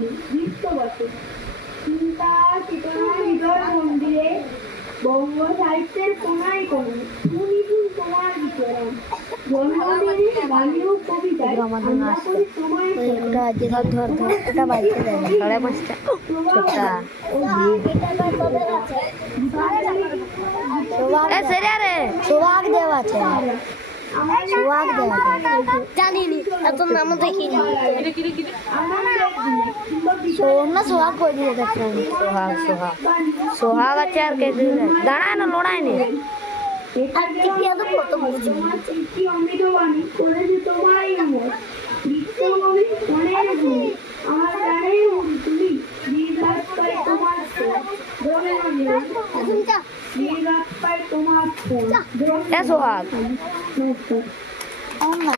তুমি বিশ্ববাসী চিন্তা চেতনা হৃদয় মন্দিরে বঙ্গ সাহিত্যের কোনায় কোণে তুমি তোমার বিচরণ জন্মদিনের গানের কবিতায় আমরা করি তোমার এটা বাড়িতে দেয় সাড়ে পাঁচটা ছোটটা সোহাগ দেওয়া আছে সোহাগ দেওয়া জানিনি এত নাম দেখিনি সোনা সোহাগ করে দিয়ে দেখুন সোহাগ সোহাগ সোহাগ আছে আর কে দাঁড়ায় না লড়াই নেই তোমার সোহাগ